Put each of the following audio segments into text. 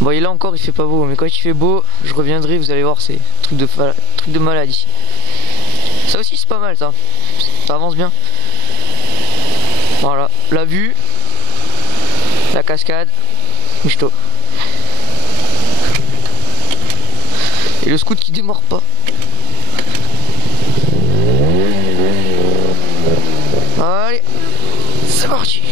Bon, et là encore il fait pas beau, mais quand il fait beau, je reviendrai, vous allez voir, c'est truc de malade ici. Ça aussi c'est pas mal ça. Ça avance bien. Voilà, la vue, la cascade, michto. Et le scoot qui démarre pas. Allez, c'est parti.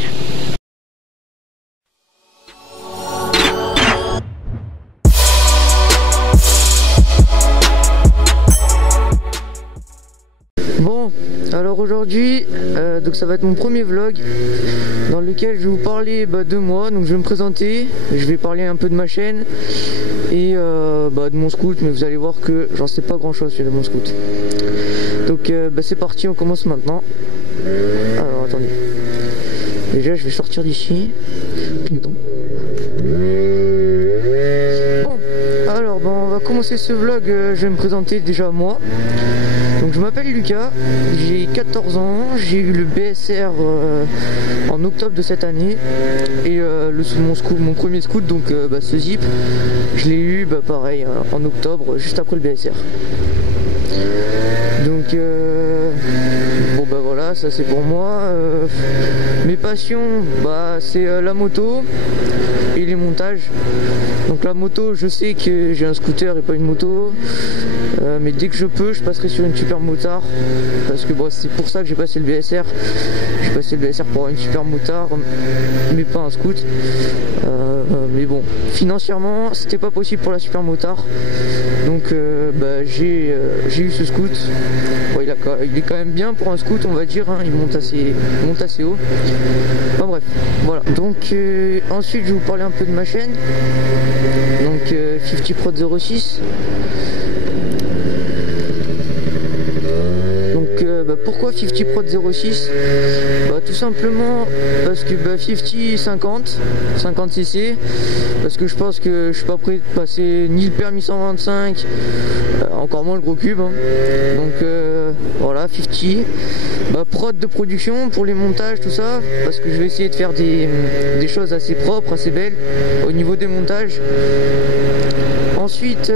Bon, alors aujourd'hui, donc ça va être mon premier vlog dans lequel je vais vous parler de moi. Donc je vais me présenter, je vais parler un peu de ma chaîne et de mon scoot, mais vous allez voir que j'en sais pas grand chose de mon scoot. Donc c'est parti, on commence maintenant. Alors attendez, déjà je vais sortir d'ici. Bon, alors on va commencer ce vlog, je vais me présenter déjà moi. Donc je m'appelle Lucas, j'ai 14 ans, j'ai eu le BSR en octobre de cette année et mon premier scoot, donc ce Zip, je l'ai eu pareil en octobre, juste après le BSR. Donc voilà, ça c'est pour moi. Mes passions, c'est la moto et les montages. Donc la moto, je sais que j'ai un scooter et pas une moto, mais dès que je peux, je passerai sur une super motard, parce que c'est pour ça que j'ai passé le BSR. J'ai passé le BSR pour avoir une super motard, mais pas un scoot. Mais bon, financièrement, c'était pas possible pour la super motard. Donc j'ai eu ce scoot. Bon, il est quand même bien pour un scoot, on va dire, hein. Il monte assez haut. Enfin bref, voilà. Donc ensuite je vais vous parler un peu de ma chaîne. Donc 50prod06. Donc pourquoi 50prod06? Tout simplement parce que 50cc, parce que je pense que je suis pas prêt de passer ni le permis 125, encore moins le gros cube, hein. Donc voilà, 50, prod de production pour les montages, tout ça, parce que je vais essayer de faire des choses assez propres, assez belles au niveau des montages. Ensuite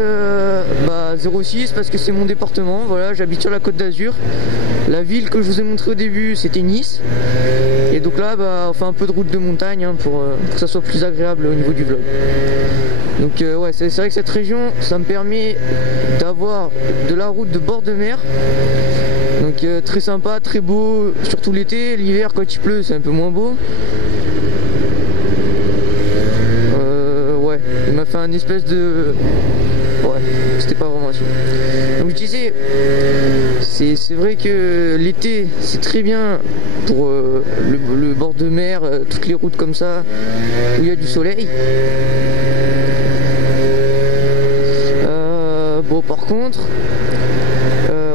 06 parce que c'est mon département, voilà, j'habite sur la Côte d'Azur. La ville que je vous ai montré au début, c'était Nice. Et donc là on fait un peu de route de montagne, hein, pour que ça soit plus agréable au niveau du vlog. Donc ouais, c'est vrai que cette région, ça me permet d'avoir de la route de bord de mer. Donc très sympa, très beau, surtout l'été. L'hiver quand il pleut, c'est un peu moins beau. Ouais, il m'a fait un espèce de... Ouais, c'était pas vraiment sûr. Donc je disais, c'est vrai que l'été, c'est très bien pour le bord de mer, toutes les routes comme ça, où il y a du soleil. Bon, par contre,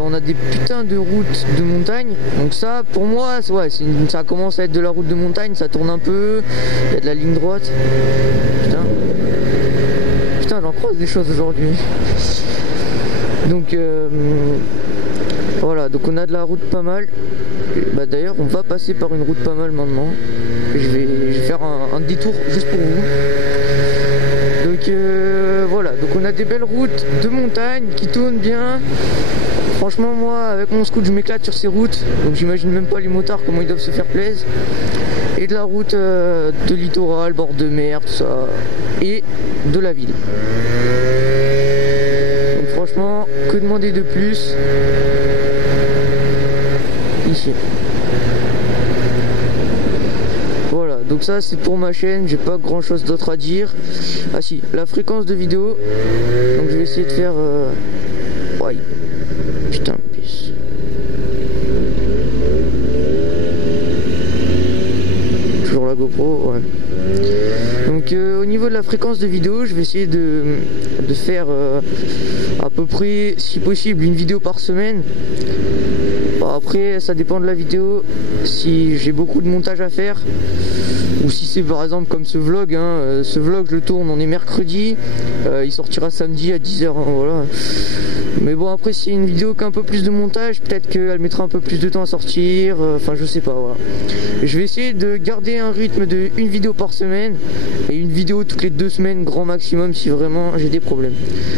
on a des putains de routes de montagne. Donc ça, pour moi, ouais, ça commence à être de la route de montagne, ça tourne un peu, il y a de la ligne droite. Putain, j'en croise des choses aujourd'hui. Donc voilà, donc on a de la route pas mal. D'ailleurs, on va passer par une route pas mal maintenant. Je vais faire un détour juste pour vous. Donc voilà, donc on a des belles routes de montagne qui tournent bien. Franchement, moi avec mon scoot je m'éclate sur ces routes, donc j'imagine même pas les motards comment ils doivent se faire plaisir. Et de la route de littoral, bord de mer, tout ça, et de la ville. Donc franchement, que demander de plus ici. Voilà, donc ça c'est pour ma chaîne, j'ai pas grand chose d'autre à dire. Ah si, la fréquence de vidéo, donc je vais essayer de faire... Ouais, putain, plus. Toujours la GoPro, ouais. Donc au niveau de la fréquence de vidéo, je vais essayer de faire à peu près, si possible, une vidéo par semaine. Après, ça dépend de la vidéo, si j'ai beaucoup de montage à faire, ou si c'est par exemple comme ce vlog, hein, ce vlog je le tourne, on est mercredi, il sortira samedi à 10h, hein, voilà. Mais bon, après si c'est une vidéo qui a un peu plus de montage, peut-être qu'elle mettra un peu plus de temps à sortir, enfin je sais pas, voilà. Je vais essayer de garder un rythme de une vidéo par semaine, et une vidéo toutes les 2 semaines grand maximum si vraiment j'ai des problèmes.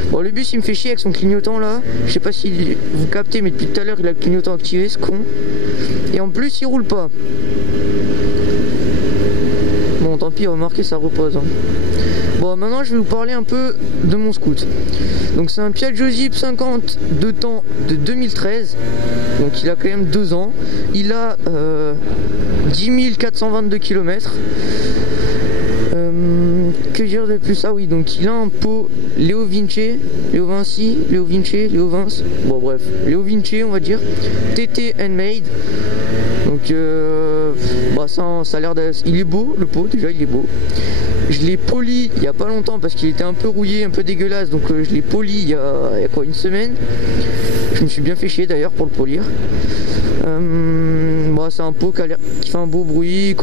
Bon, le bus il me fait chier avec son clignotant là, je sais pas si vous captez mais depuis tout à l'heure il a le clignotant activé, ce con. Et en plus il roule pas. Bon tant pis, remarquez ça repose hein. Bon maintenant je vais vous parler un peu de mon scoot. Donc c'est un Piaggio Jeep 50 de temps de 2013. Donc il a quand même 2 ans. Il a 10 422 km. Que dire de plus? Ah oui, donc il a un pot Léo Vinci, Léo Vinci, Léo Vinci, Léo Vinci. Bon bref, Léo Vinci on va dire. TT Handmade. Donc bah ça a l'air d'être... Il est beau le pot, déjà il est beau. Je l'ai poli il y a pas longtemps parce qu'il était un peu rouillé, un peu dégueulasse. Donc je l'ai poli il y a quoi, une semaine. Je me suis bien fait chier d'ailleurs pour le polir. Bah, c'est un pot qui fait un beau bruit,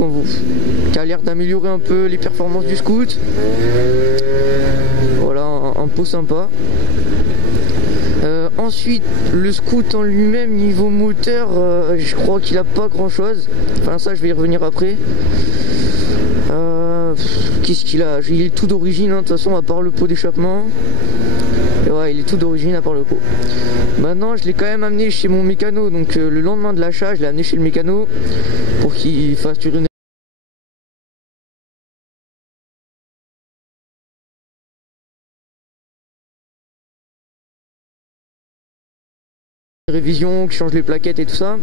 qui a l'air d'améliorer un peu les performances du scoot. Voilà, un pot sympa. Ensuite, le scoot en lui-même, niveau moteur, je crois qu'il a pas grand chose. Enfin, ça, je vais y revenir après. Qu'est-ce qu'il a? Il est tout d'origine, hein, de toute façon, à part le pot d'échappement. Et ouais, il est tout d'origine à part le pot. Maintenant, je l'ai quand même amené chez mon mécano. Donc, le lendemain de l'achat, je l'ai amené chez le mécano pour qu'il fasse une révision, qui change les plaquettes et tout ça.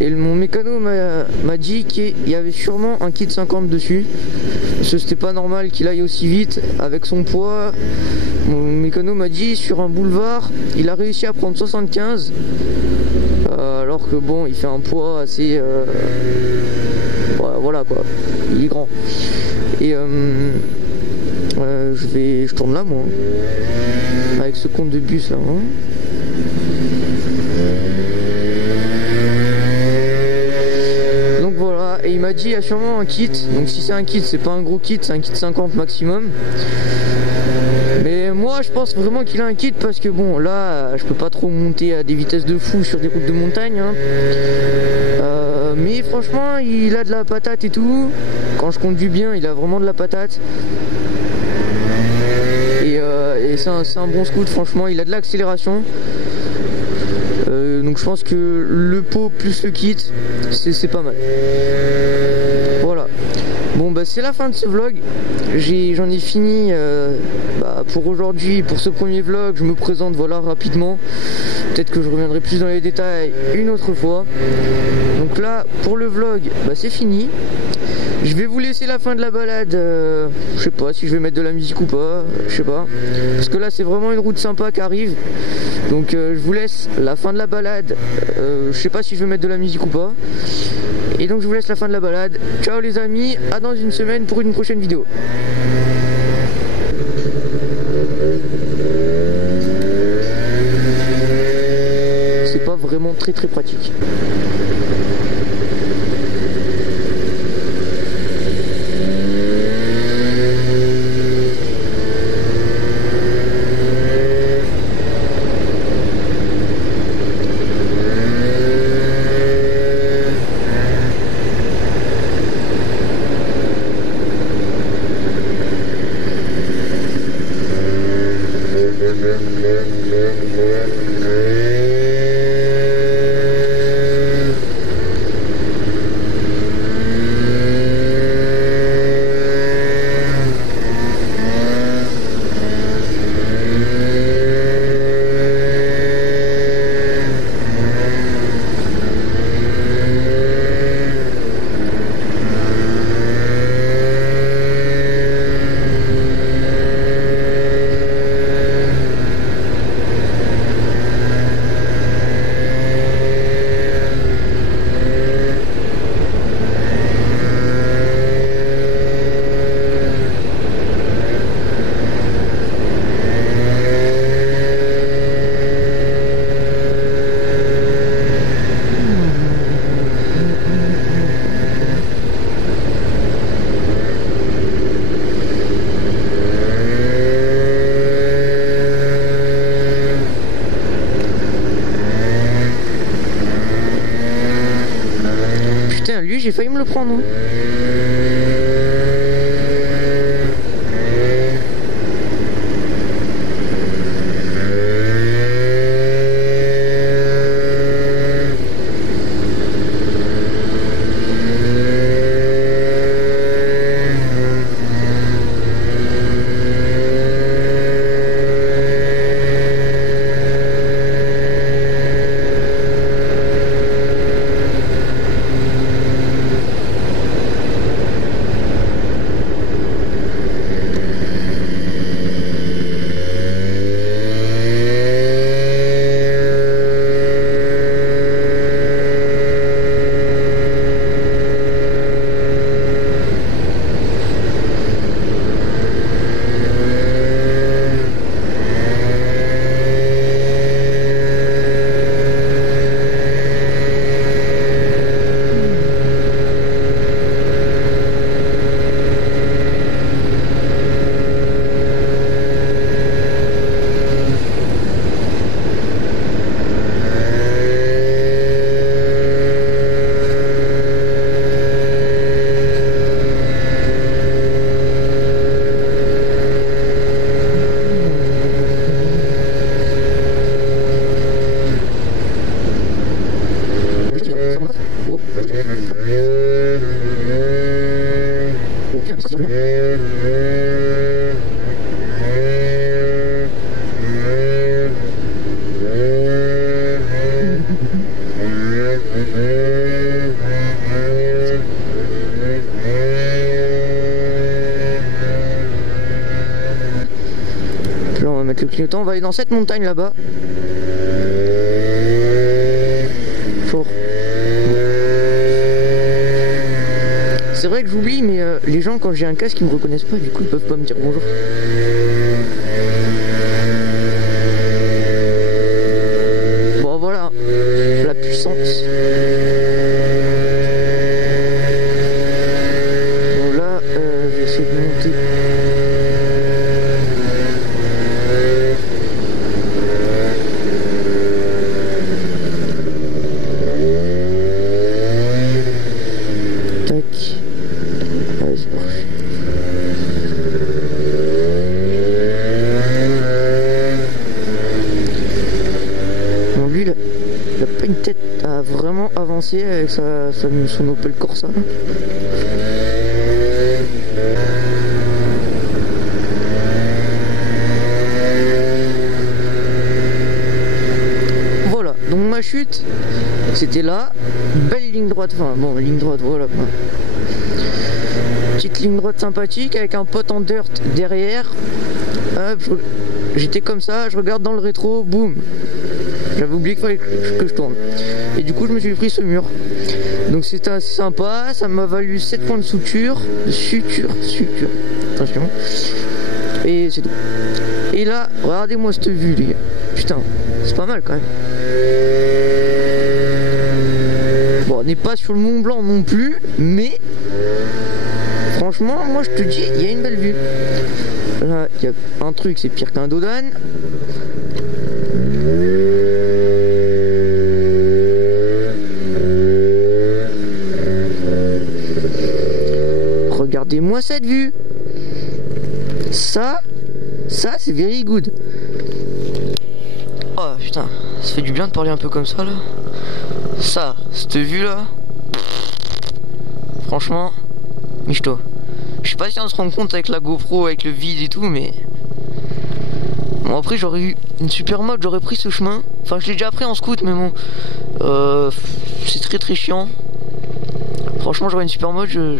Et mon mécano m'a dit qu'il y avait sûrement un kit 50 dessus. Parce que c'était pas normal qu'il aille aussi vite avec son poids. Mon mécano m'a dit sur un boulevard, il a réussi à prendre 75. Alors que bon, il fait un poids assez... voilà quoi, il est grand. Et je tourne là moi, hein, avec ce compte de bus là. Hein. Donc voilà, et il m'a dit il y a sûrement un kit. Donc si c'est un kit, c'est pas un gros kit, c'est un kit 50 maximum. Mais moi je pense vraiment qu'il a un kit parce que bon là je peux pas trop monter à des vitesses de fou sur des routes de montagne hein. Mais franchement il a de la patate et tout. Quand je conduis bien il a vraiment de la patate. Et c'est un bon scoot, franchement il a de l'accélération. Donc je pense que le pot plus le kit c'est pas mal. Voilà. Bon bah c'est la fin de ce vlog. J'en ai fini pour aujourd'hui, pour ce premier vlog. Je me présente voilà rapidement. Peut-être que je reviendrai plus dans les détails une autre fois. Donc là pour le vlog c'est fini. Je vais vous laisser la fin de la balade. Je sais pas si je vais mettre de la musique ou pas, je sais pas. Parce que là c'est vraiment une route sympa qui arrive. Donc je vous laisse la fin de la balade. Je sais pas si je vais mettre de la musique ou pas. Et donc je vous laisse la fin de la balade. Ciao les amis, à dans une semaine pour une prochaine vidéo. C'est pas vraiment très pratique. Putain, lui j'ai failli me le prendre. mettre le clignotant. On va aller dans cette montagne là-bas. Fort. C'est vrai que j'oublie, mais les gens, quand j'ai un casque, ils me reconnaissent pas, du coup ils peuvent pas me dire bonjour. Bon voilà, la puissance. Bon là, je vais essayer de monter. Tac. Allez, c'est parti. Bon, lui, il a pas une tête à vraiment avancer avec son Opel Corsa. Voilà, donc ma chute, c'était là. Belle ligne droite, enfin bon, ligne droite, voilà. Petite ligne droite sympathique avec un pote en dirt derrière. Hop, j'étais comme ça, je regarde dans le rétro, boum. J'avais oublié qu'il fallait que je tourne. Et du coup, je me suis pris ce mur. Donc c'était assez sympa, ça m'a valu 7 points de suture. Attention. Et c'est tout. Et là, regardez-moi cette vue, les gars. Putain, c'est pas mal quand même. Bon, on n'est pas sur le Mont Blanc non plus, mais franchement, moi je te dis, il y a une belle vue. Là, il y a un truc, c'est pire qu'un dos d'âne. Regardez-moi cette vue. Ça c'est very good. Oh putain, ça fait du bien de parler un peu comme ça là. Ça, cette vue là. Franchement, miche-toi. Je sais pas si on se rend compte avec la GoPro, avec le vide et tout, mais bon, après j'aurais eu une super mode, j'aurais pris ce chemin. Enfin, je l'ai déjà pris en scout, mais bon, c'est très chiant. Franchement, j'aurais une super mode, je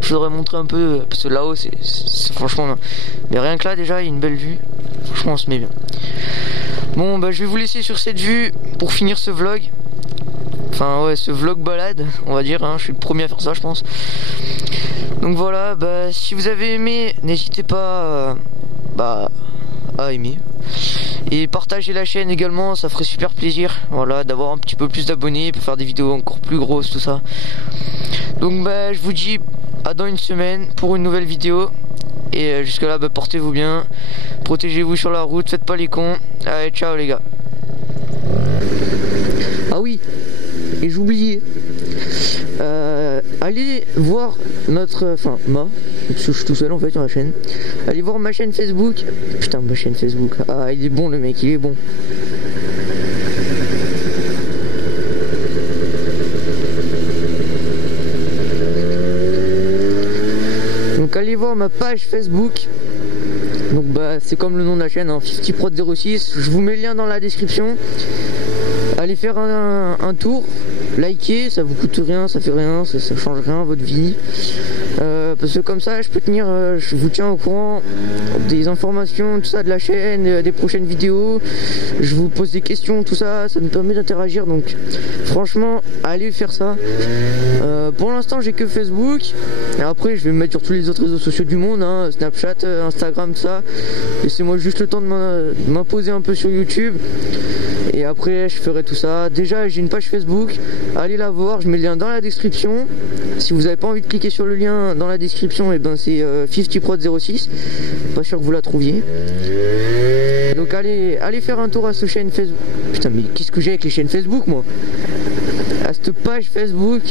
vous aurais montré un peu, parce que là-haut, c'est franchement, mais rien que là déjà, il y a une belle vue. Franchement, on se met bien. Bon, bah je vais vous laisser sur cette vue pour finir ce vlog. Enfin ouais, ce vlog balade, on va dire, hein. Je suis le premier à faire ça, je pense. Donc voilà, bah si vous avez aimé, n'hésitez pas à aimer. Et partagez la chaîne également, ça ferait super plaisir, voilà, d'avoir un petit peu plus d'abonnés, pour faire des vidéos encore plus grosses, tout ça. Donc bah je vous dis à dans une semaine pour une nouvelle vidéo. Et jusque là, bah, portez-vous bien, protégez-vous sur la route, faites pas les cons. Allez, ciao les gars. Ah oui, et j'oubliais, allez voir parce que je suis tout seul en fait sur la chaîne. Allez voir ma chaîne Facebook. Putain, ma chaîne Facebook. Ah, il est bon le mec, il est bon. Donc allez voir ma page Facebook. Donc bah c'est comme le nom de la chaîne, hein, 50prod06. Je vous mets le lien dans la description. Allez faire un tour, likez, ça vous coûte rien, ça fait rien, ça change rien à votre vie. Parce que comme ça je peux tenir, je vous tiens au courant des informations, tout ça de la chaîne, des prochaines vidéos. Je vous pose des questions, tout ça, ça me permet d'interagir. Donc franchement, allez faire ça. Pour l'instant j'ai que Facebook. Et après je vais me mettre sur tous les autres réseaux sociaux du monde, hein, Snapchat, Instagram, tout ça. Laissez-moi juste le temps de m'imposer un peu sur YouTube. Et après je ferai tout ça. Déjà j'ai une page Facebook, allez la voir, je mets le lien dans la description. Si vous n'avez pas envie de cliquer sur le lien dans la description, et ben c'est 50prod06. Pas sûr que vous la trouviez. Donc allez faire un tour à cette chaîne Facebook. Putain mais qu'est-ce que j'ai avec les chaînes Facebook moi? À cette page Facebook.